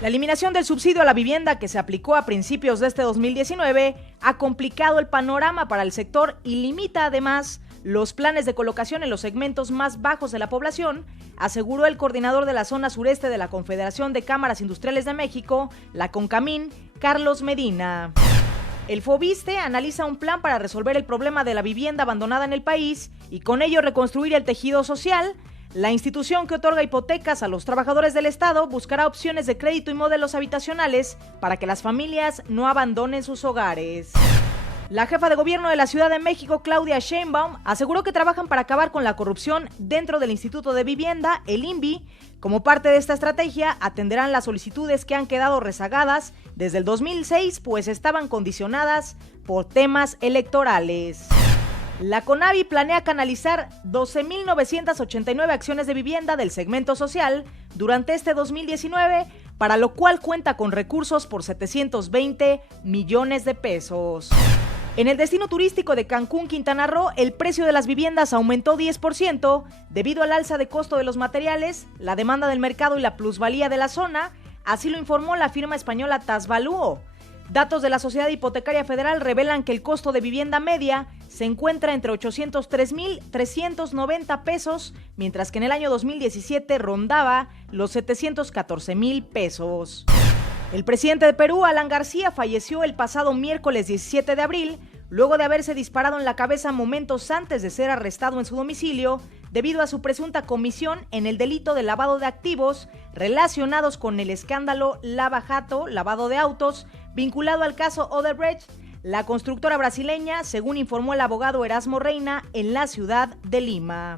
La eliminación del subsidio a la vivienda que se aplicó a principios de este 2019 ha complicado el panorama para el sector y limita además los planes de colocación en los segmentos más bajos de la población, aseguró el coordinador de la zona sureste de la Confederación de Cámaras Industriales de México, la CONCAMIN, Carlos Medina. El Fobiste analiza un plan para resolver el problema de la vivienda abandonada en el país y con ello reconstruir el tejido social. La institución que otorga hipotecas a los trabajadores del Estado buscará opciones de crédito y modelos habitacionales para que las familias no abandonen sus hogares. La jefa de gobierno de la Ciudad de México, Claudia Sheinbaum, aseguró que trabajan para acabar con la corrupción dentro del Instituto de Vivienda, el INVI. Como parte de esta estrategia, atenderán las solicitudes que han quedado rezagadas desde el 2006, pues estaban condicionadas por temas electorales. La CONAVI planea canalizar 12.989 acciones de vivienda del segmento social durante este 2019, para lo cual cuenta con recursos por 720 millones de pesos. En el destino turístico de Cancún, Quintana Roo, el precio de las viviendas aumentó 10% debido al alza de costo de los materiales, la demanda del mercado y la plusvalía de la zona, así lo informó la firma española Tasvalúo. Datos de la Sociedad Hipotecaria Federal revelan que el costo de vivienda media se encuentra entre 803,390 pesos, mientras que en el año 2017 rondaba los 714,000 pesos. El presidente de Perú, Alan García, falleció el pasado miércoles 17 de abril, luego de haberse disparado en la cabeza momentos antes de ser arrestado en su domicilio, debido a su presunta comisión en el delito de lavado de activos relacionados con el escándalo Lava Jato, lavado de autos, vinculado al caso Odebrecht, la constructora brasileña, según informó el abogado Erasmo Reina en la ciudad de Lima.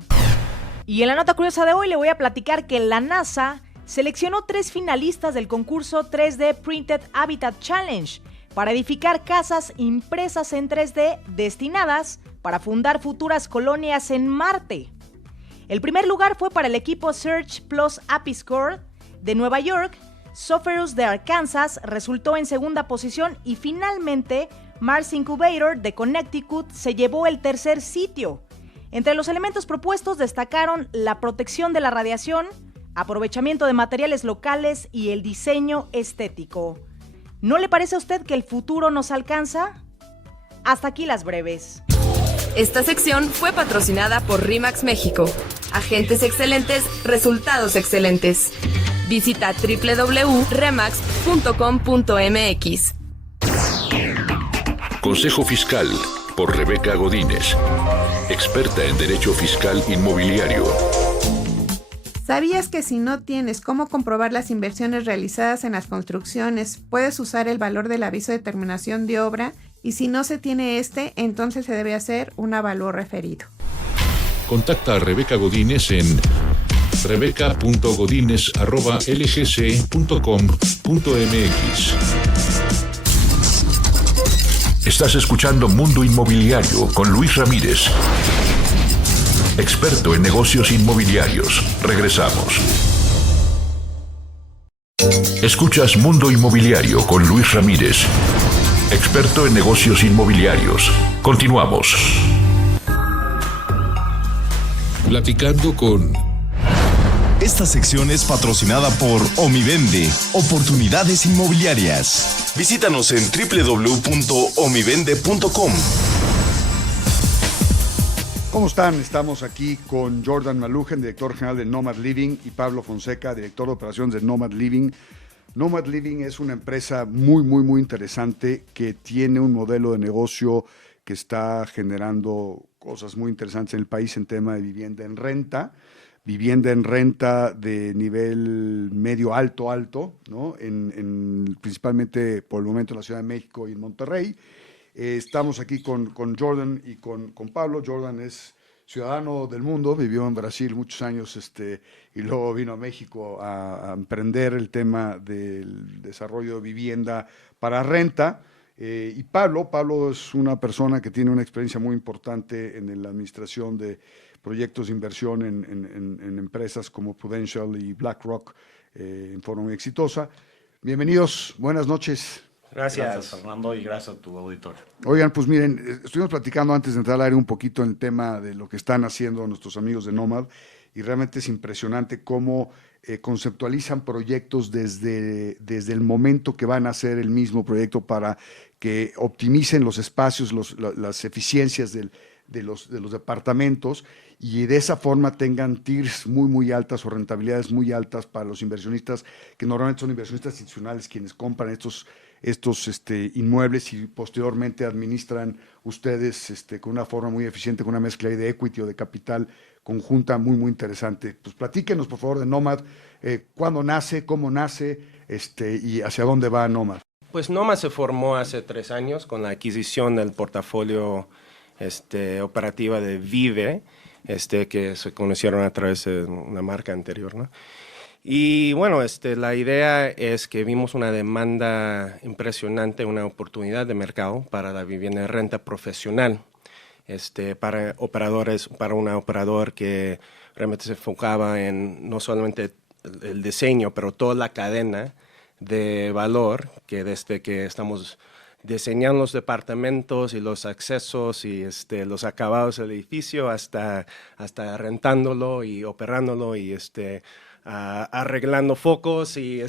Y en la nota curiosa de hoy le voy a platicar que la NASA seleccionó 3 finalistas del concurso 3D Printed Habitat Challenge para edificar casas impresas en 3D destinadas para fundar futuras colonias en Marte. El primer lugar fue para el equipo Search Plus Apiscore de Nueva York. Sophorus de Arkansas resultó en segunda posición y finalmente Mars Incubator de Connecticut se llevó el tercer sitio. Entre los elementos propuestos destacaron la protección de la radiación, aprovechamiento de materiales locales y el diseño estético. ¿No le parece a usted que el futuro nos alcanza? Hasta aquí las breves. Esta sección fue patrocinada por RIMAX México. Agentes excelentes, resultados excelentes. Visita www.remax.com.mx. Consejo Fiscal por Rebeca Godínez, experta en Derecho Fiscal Inmobiliario. ¿Sabías que si no tienes cómo comprobar las inversiones realizadas en las construcciones, puedes usar el valor del aviso de terminación de obra? Y si no se tiene entonces se debe hacer un avalúo referido. Contacta a Rebeca Godínez en rebeca.godinez@lgc.com.mx. Estás escuchando Mundo Inmobiliario con Luis Ramírez, experto en negocios inmobiliarios. Regresamos. Escuchas Mundo Inmobiliario con Luis Ramírez, experto en negocios inmobiliarios. Continuamos. Platicando con... Esta sección es patrocinada por Omivende, Oportunidades Inmobiliarias. Visítanos en www.omivende.com. ¿Cómo están? Estamos aquí con Jordan Malujen, director general de Nomad Living, y Pablo Fonseca, director de operaciones de Nomad Living. Nomad Living es una empresa muy interesante que tiene un modelo de negocio que está generando cosas muy interesantes en el país en tema de vivienda en renta de nivel medio alto, ¿no? Principalmente por el momento en la Ciudad de México y en Monterrey. Estamos aquí con Jordan y con Pablo. Jordan es ciudadano del mundo, vivió en Brasil muchos años y luego vino a México a emprender el tema del desarrollo de vivienda para renta. Y Pablo es una persona que tiene una experiencia muy importante en la administración de proyectos de inversión en empresas como Prudential y BlackRock en forma muy exitosa. Bienvenidos, buenas noches. Gracias, Fernando, y gracias a tu auditorio. Oigan, pues miren, estuvimos platicando antes de entrar al aire un poquito en el tema de lo que están haciendo nuestros amigos de Nomad, y realmente es impresionante cómo conceptualizan proyectos desde el momento que van a hacer el mismo proyecto para que optimicen los espacios, las eficiencias de los departamentos y de esa forma tengan TIRs muy, muy altas o rentabilidades muy altas para los inversionistas, que normalmente son inversionistas institucionales quienes compran estos inmuebles y posteriormente administran ustedes con una forma muy eficiente, con una mezcla de equity o de capital conjunta muy, muy interesante. Pues platíquenos, por favor, de Nomad, cuándo nace, cómo nace y hacia dónde va Nomad. Pues Nomad se formó hace 3 años con la adquisición del portafolio operativa de Vive, que se conocieron a través de una marca anterior, ¿no? Y bueno, la idea es que vimos una demanda impresionante, una oportunidad de mercado para la vivienda de renta profesional, para operadores, para un operador que realmente se enfocaba en no solamente el diseño, pero toda la cadena de valor, que desde que estamos diseñando los departamentos y los accesos y los acabados del edificio hasta rentándolo y operándolo y arreglando focos y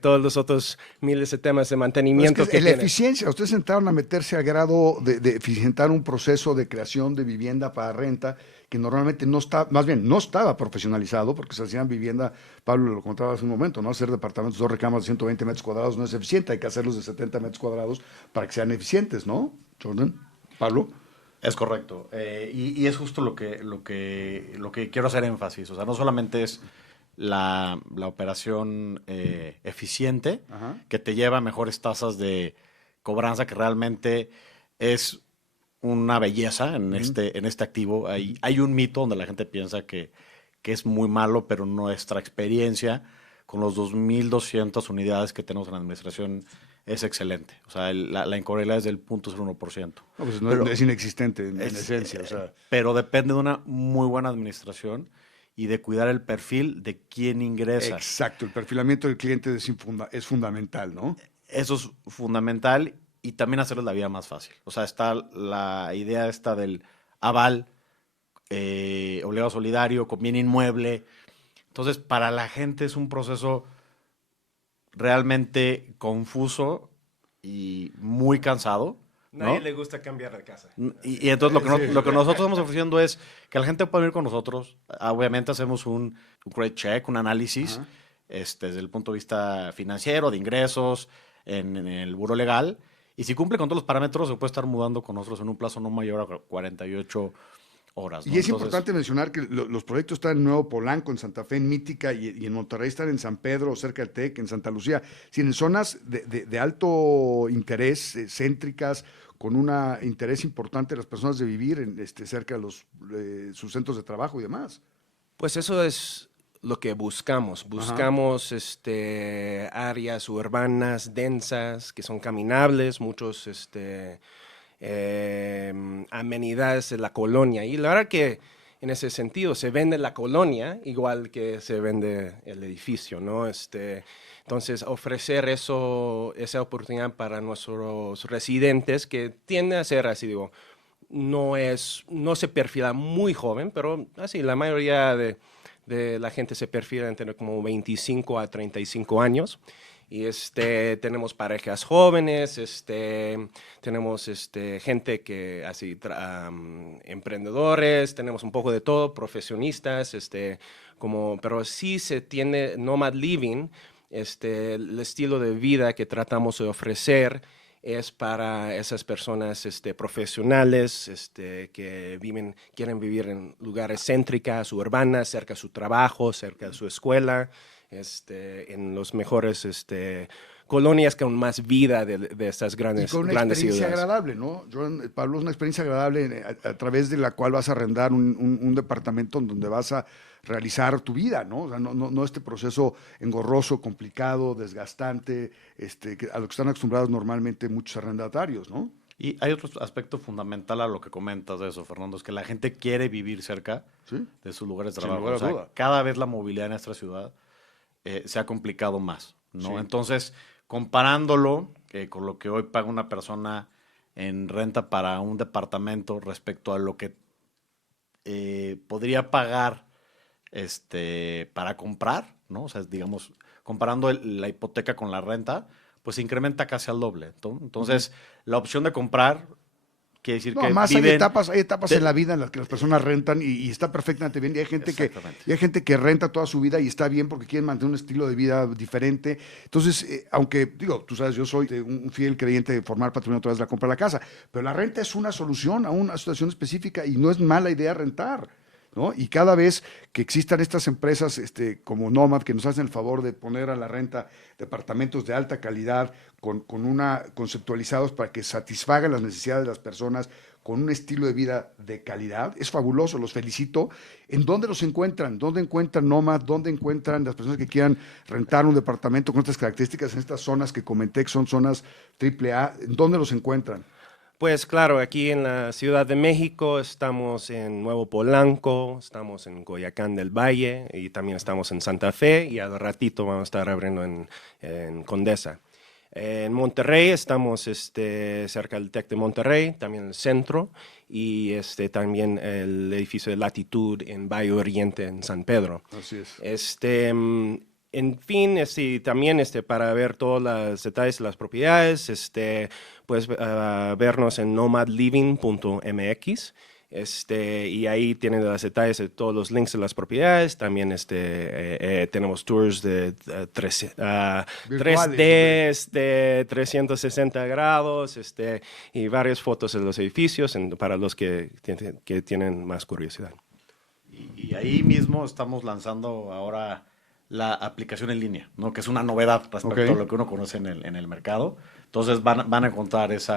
todos los otros miles de temas de mantenimiento. Es que la eficiencia, ustedes entraron a meterse al grado de eficientar un proceso de creación de vivienda para renta que normalmente no estaba profesionalizado, porque se hacían vivienda, Pablo lo contaba hace un momento, ¿no? Hacer departamentos, 2 recámaras de 120 metros cuadrados no es eficiente, hay que hacerlos de 70 metros cuadrados para que sean eficientes, ¿no? Jordan, Pablo. Es correcto, y es justo lo que quiero hacer énfasis, o sea, no solamente es la operación eficiente, ajá, que te lleva a mejores tasas de cobranza, que realmente es una belleza en este activo. Hay un mito donde la gente piensa que es muy malo, pero nuestra experiencia con los 2,200 unidades que tenemos en la administración es excelente. O sea, la incobrabilidad es del 0.01%. No, pues no, es inexistente en esencia. O sea. Pero depende de una muy buena administración y de cuidar el perfil de quién ingresa. Exacto, el perfilamiento del cliente es fundamental, ¿no? Eso es fundamental, y también hacerles la vida más fácil. O sea, está la idea del aval obligado solidario con bien inmueble. Entonces, para la gente es un proceso realmente confuso y muy cansado, ¿no? Nadie le gusta cambiar de casa. Y entonces lo que nosotros estamos ofreciendo es que la gente pueda venir con nosotros. Obviamente hacemos un credit check, un análisis, desde el punto de vista financiero, de ingresos, en el buro legal. Y si cumple con todos los parámetros, se puede estar mudando con nosotros en un plazo no mayor a 48 horas, ¿no? Y es importante mencionar que los proyectos están en Nuevo Polanco, en Santa Fe, en Mítica, y en Monterrey están en San Pedro, cerca del TEC, en Santa Lucía. En zonas de alto interés, céntricas, con un interés importante de las personas de vivir cerca de sus centros de trabajo y demás. Pues eso es lo que buscamos. Buscamos áreas urbanas densas que son caminables, muchos amenidades de la colonia. Y la verdad que en ese sentido se vende la colonia igual que se vende el edificio, ¿no? Entonces ofrecer esa oportunidad para nuestros residentes, que tiende a ser así, digo, no se perfila muy joven, pero así la mayoría de la gente se perfila entre como 25 a 35 años. Y tenemos parejas jóvenes, tenemos gente que así emprendedores, tenemos un poco de todo, profesionistas, pero sí se tiene Nomad Living, el estilo de vida que tratamos de ofrecer es para esas personas profesionales que quieren vivir en lugares céntricas, urbanas, cerca de su trabajo, cerca de su escuela, en los mejores colonias con más vida de estas grandes ciudades. Y con una experiencia agradable, ¿no? Pablo, es una experiencia agradable a través de la cual vas a arrendar un departamento en donde vas a realizar tu vida, ¿no? O sea, no este proceso engorroso, complicado, desgastante, a lo que están acostumbrados normalmente muchos arrendatarios, ¿no? Y hay otro aspecto fundamental a lo que comentas de eso, Fernando, es que la gente quiere vivir cerca de sus lugares de trabajo. O sea, cada vez la movilidad en nuestra ciudad se ha complicado más, ¿no? Sí. Entonces, comparándolo con lo que hoy paga una persona en renta para un departamento respecto a lo que podría pagar para comprar, ¿no? O sea, digamos, comparando la hipoteca con la renta, pues se incrementa casi al doble. Entonces, la opción de comprar quiere decir No, que más viven... hay etapas en la vida en las que las personas rentan y está perfectamente bien. Y hay gente que renta toda su vida y está bien porque quieren mantener un estilo de vida diferente. Entonces, aunque, tú sabes, yo soy un fiel creyente de formar patrimonio a través de la compra de la casa, pero la renta es una solución a una situación específica y no es mala idea rentar, ¿no? Y cada vez que existan estas empresas como Nomad, que nos hacen el favor de poner a la renta departamentos de alta calidad, conceptualizados para que satisfagan las necesidades de las personas, con un estilo de vida de calidad, es fabuloso, los felicito. ¿En dónde los encuentran? ¿Dónde encuentran Nomad? ¿Dónde encuentran las personas que quieran rentar un departamento con estas características en estas zonas que comenté, que son zonas AAA? ¿En dónde los encuentran? Pues claro, aquí en la Ciudad de México estamos en Nuevo Polanco, estamos en Coyoacán del Valle y también estamos en Santa Fe y al ratito vamos a estar abriendo en Condesa. En Monterrey estamos cerca del TEC de Monterrey, también en el centro, y también el edificio de Latitud en Valle Oriente, en San Pedro. Así es. En fin, también para ver todos los detalles de las propiedades, puedes vernos en nomadliving.mx. Y ahí tienen los detalles de todos los links de las propiedades. También tenemos tours de 3D de 360 grados y varias fotos de los edificios para los que tienen más curiosidad. Y ahí mismo estamos lanzando ahora la aplicación en línea, ¿no? Que es una novedad respecto a lo que uno conoce en el mercado. Entonces van a encontrar ese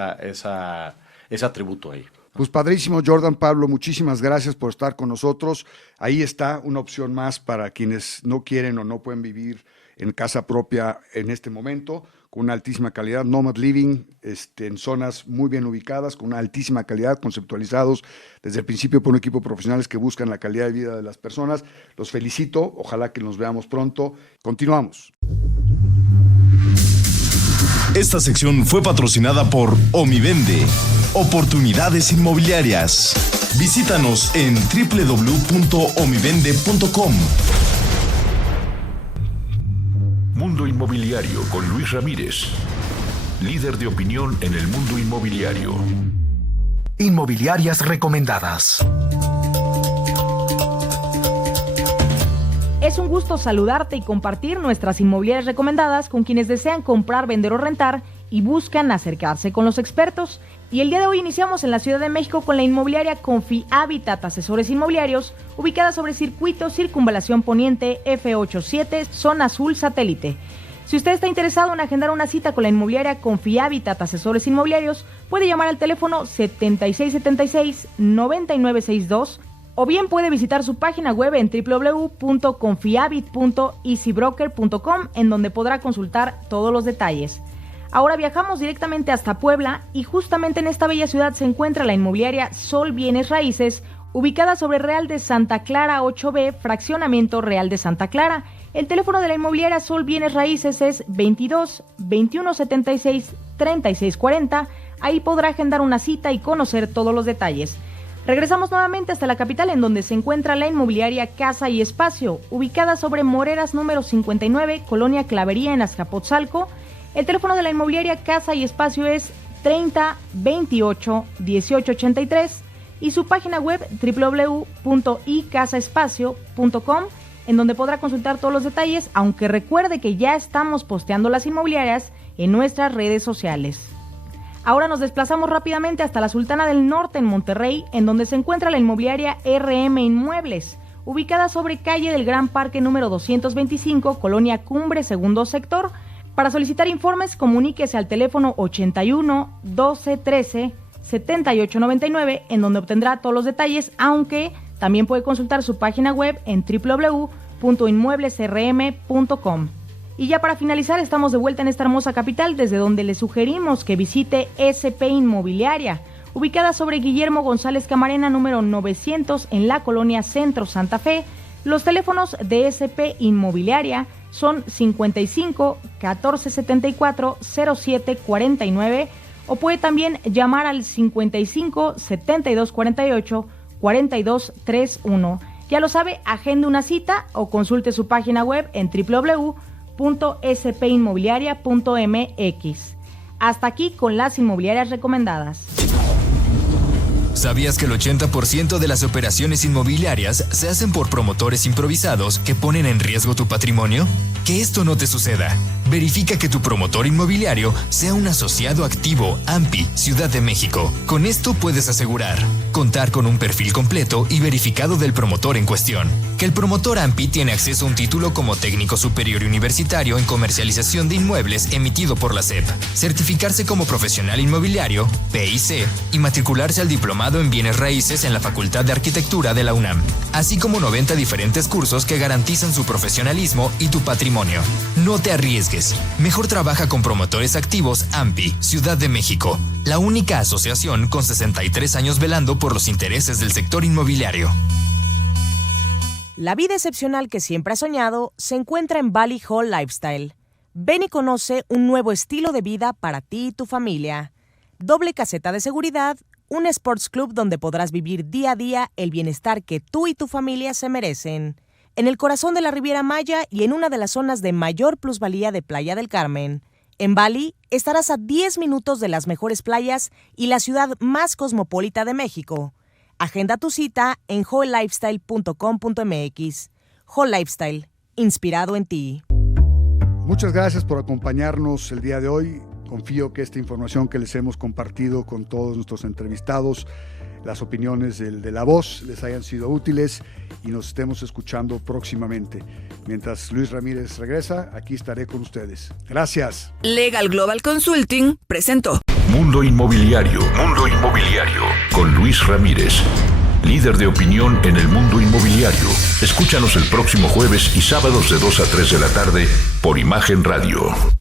atributo ahí. Pues padrísimo, Jordan, Pablo, muchísimas gracias por estar con nosotros. Ahí está una opción más para quienes no quieren o no pueden vivir en casa propia en este momento, con una altísima calidad. Nomad Living, en zonas muy bien ubicadas, con una altísima calidad, conceptualizados desde el principio por un equipo de profesionales que buscan la calidad de vida de las personas. Los felicito, ojalá que nos veamos pronto. Continuamos. Esta sección fue patrocinada por Omivende, oportunidades inmobiliarias. Visítanos en www.omivende.com. Mundo Inmobiliario con Luis Ramírez, líder de opinión en el mundo inmobiliario. Inmobiliarias recomendadas. Es un gusto saludarte y compartir nuestras inmobiliarias recomendadas con quienes desean comprar, vender o rentar y buscan acercarse con los expertos. Y el día de hoy iniciamos en la Ciudad de México con la inmobiliaria Confihabitat Asesores Inmobiliarios, ubicada sobre Circuito Circunvalación Poniente F87, Zona Azul Satélite. Si usted está interesado en agendar una cita con la inmobiliaria Confihabitat Asesores Inmobiliarios, puede llamar al teléfono 7676-9962 o bien puede visitar su página web en www.confihabit.easybroker.com, en donde podrá consultar todos los detalles. Ahora viajamos directamente hasta Puebla y justamente en esta bella ciudad se encuentra la inmobiliaria Sol Bienes Raíces, ubicada sobre Real de Santa Clara 8B, fraccionamiento Real de Santa Clara. El teléfono de la inmobiliaria Sol Bienes Raíces es 22 21 76 36 40. Ahí podrá agendar una cita y conocer todos los detalles. Regresamos nuevamente hasta la capital, en donde se encuentra la inmobiliaria Casa y Espacio, ubicada sobre Moreras número 59, Colonia Clavería en Azcapotzalco. El teléfono de la inmobiliaria Casa y Espacio es 30 28 18 83 y su página web www.icasaespacio.com, en donde podrá consultar todos los detalles, aunque recuerde que ya estamos posteando las inmobiliarias en nuestras redes sociales. Ahora nos desplazamos rápidamente hasta la Sultana del Norte en Monterrey, en donde se encuentra la inmobiliaria RM Inmuebles, ubicada sobre calle del Gran Parque número 225, Colonia Cumbre, segundo sector. Para solicitar informes, comuníquese al teléfono 81 12 13 78 99, en donde obtendrá todos los detalles, aunque también puede consultar su página web en www.inmueblesrm.com. Y ya para finalizar, estamos de vuelta en esta hermosa capital, desde donde le sugerimos que visite SP Inmobiliaria, ubicada sobre Guillermo González Camarena, número 900, en la colonia Centro Santa Fe. Los teléfonos de SP Inmobiliaria son 55 14 74 07 49, o puede también llamar al 55 72 48 42 31. Ya lo sabe, agende una cita o consulte su página web en www.spinmobiliaria.mx. Hasta aquí con las inmobiliarias recomendadas. ¿Sabías que el 80% de las operaciones inmobiliarias se hacen por promotores improvisados que ponen en riesgo tu patrimonio? Que esto no te suceda. Verifica que tu promotor inmobiliario sea un asociado activo AMPI Ciudad de México. Con esto puedes asegurar contar con un perfil completo y verificado del promotor en cuestión. Que el promotor AMPI tiene acceso a un título como técnico superior universitario en comercialización de inmuebles emitido por la SEP. Certificarse como profesional inmobiliario, PIC, y matricularse al diplomado en bienes raíces en la Facultad de Arquitectura de la UNAM, así como 90 diferentes cursos que garantizan su profesionalismo y tu patrimonio. No te arriesgues. Mejor trabaja con promotores activos AMPI, Ciudad de México, la única asociación con 63 años velando por los intereses del sector inmobiliario. La vida excepcional que siempre has soñado se encuentra en Bali Hall Lifestyle. Ven y conoce un nuevo estilo de vida para ti y tu familia. Doble caseta de seguridad, un sports club donde podrás vivir día a día el bienestar que tú y tu familia se merecen. En el corazón de la Riviera Maya y en una de las zonas de mayor plusvalía de Playa del Carmen. En Bali estarás a 10 minutos de las mejores playas y la ciudad más cosmopolita de México. Agenda tu cita en wholelifestyle.com.mx. Whole Lifestyle, inspirado en ti. Muchas gracias por acompañarnos el día de hoy. Confío que esta información que les hemos compartido con todos nuestros entrevistados, las opiniones de La Voz, les hayan sido útiles y nos estemos escuchando próximamente. Mientras Luis Ramírez regresa, aquí estaré con ustedes. Gracias. Legal Global Consulting presentó Mundo Inmobiliario, con Luis Ramírez, líder de opinión en el mundo inmobiliario. Escúchanos el próximo jueves y sábados de 2 a 3 de la tarde por Imagen Radio.